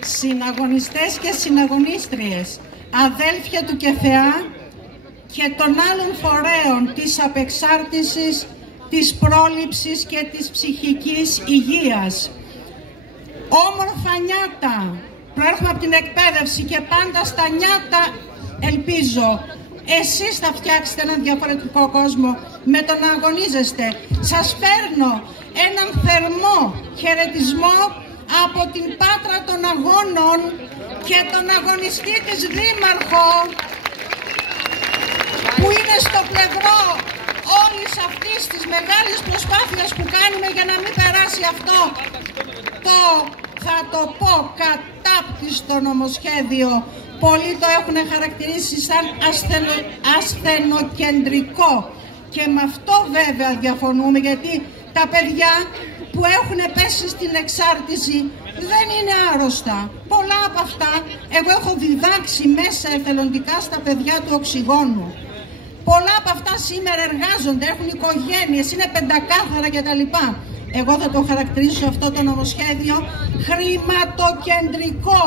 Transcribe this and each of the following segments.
συναγωνιστές και συναγωνίστριες, αδέλφια του Κεφεά και των άλλων φορέων της απεξάρτησης, της πρόληψης και της ψυχικής υγείας. Όμορφα νιάτα, προέρχομαι από την εκπαίδευση και πάντα στα νιάτα ελπίζω εσείς θα φτιάξετε έναν διαφορετικό κόσμο με το να αγωνίζεστε. Σας φέρνω έναν θερμό χαιρετισμό από την Πάτρα των Αγώνων και τον αγωνιστή της Δήμαρχο που είναι στο πλευρό όλης αυτής της μεγάλης προσπάθειας που κάνουμε για να μην περάσει αυτό το, θα το πω, κατάπτυστο νομοσχέδιο. Πολλοί το έχουν χαρακτηρίσει σαν ασθενοκεντρικό και με αυτό βέβαια διαφωνούμε, γιατί τα παιδιά που έχουν πέσει στην εξάρτηση δεν είναι άρρωστα. Πολλά από αυτά εγώ έχω διδάξει μέσα εθελοντικά στα παιδιά του οξυγόνου. Πολλά από αυτά σήμερα εργάζονται, έχουν οικογένειες, είναι πεντακάθαρα κτλ. Εγώ θα το χαρακτηρίσω αυτό το νομοσχέδιο χρηματοκεντρικό.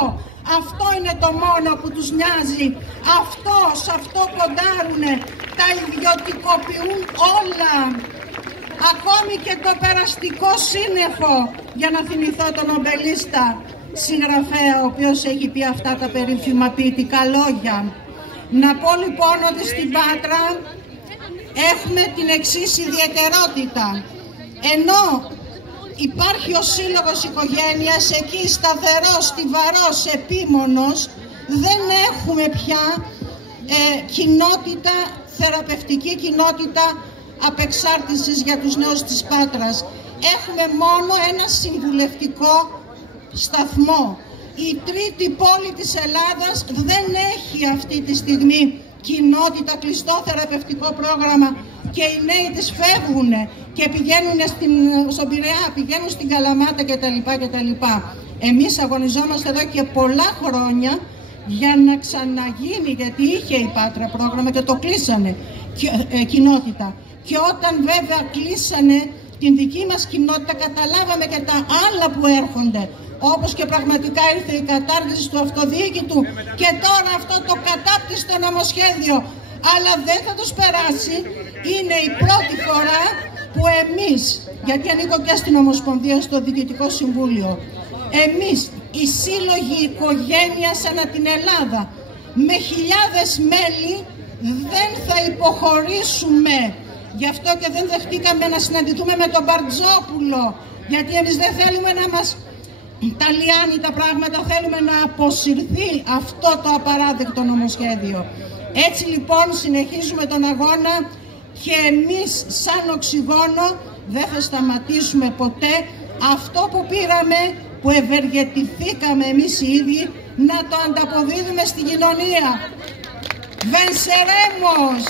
Αυτό είναι το μόνο που τους νοιάζει. Σε αυτό κοντάρουνε, τα ιδιωτικοποιούν όλα. Ακόμη και το περαστικό σύννεφο, για να θυμηθώ τον νομπελίστα συγγραφέα, ο οποίος έχει πει αυτά τα περίφημα ποιητικά λόγια. Να πω λοιπόν ότι στην Πάτρα έχουμε την εξής ιδιαιτερότητα. Ενώ υπάρχει ο Σύλλογος Οικογένειας, εκεί σταθερός, στιβαρός, επίμονος, δεν έχουμε πια κοινότητα, θεραπευτική κοινότητα απεξάρτησης για τους νέους της Πάτρας. Έχουμε μόνο ένα συμβουλευτικό σταθμό. Η τρίτη πόλη της Ελλάδας δεν έχει αυτή τη στιγμή κοινότητα, κλειστό θεραπευτικό πρόγραμμα και οι νέοι της φεύγουν και πηγαίνουν στον Πειραιά, πηγαίνουν στην Καλαμάτα κτλ. Εμείς αγωνιζόμαστε εδώ και πολλά χρόνια για να ξαναγίνει, γιατί είχε η Πάτρα πρόγραμμα και το κλείσανε κοινότητα. Και όταν βέβαια κλείσανε την δική μας κοινότητα, καταλάβαμε και τα άλλα που έρχονται, όπως και πραγματικά ήρθε η κατάργηση του αυτοδιοίκητου και τώρα αυτό το κατάπτυστο νομοσχέδιο, αλλά δεν θα τους περάσει. Είναι η πρώτη φορά που εμείς, γιατί ανήκω και στην Ομοσπονδία, στο Διοικητικό Συμβούλιο, εμείς οι σύλλογοι οικογένειας ανά την Ελλάδα με χιλιάδες μέλη δεν θα υποχωρήσουμε. Γι' αυτό και δεν δεχτήκαμε να συναντηθούμε με τον Μπαρτζόπουλο, γιατί εμείς δεν θέλουμε να μας τα λιάνει τα πράγματα, θέλουμε να αποσυρθεί αυτό το απαράδεκτο νομοσχέδιο. Έτσι λοιπόν συνεχίζουμε τον αγώνα και εμείς σαν οξυγόνο δεν θα σταματήσουμε ποτέ αυτό που πήραμε, που ευεργετηθήκαμε εμείς οι ίδιοι, να το ανταποδίδουμε στην κοινωνία. Venceremos!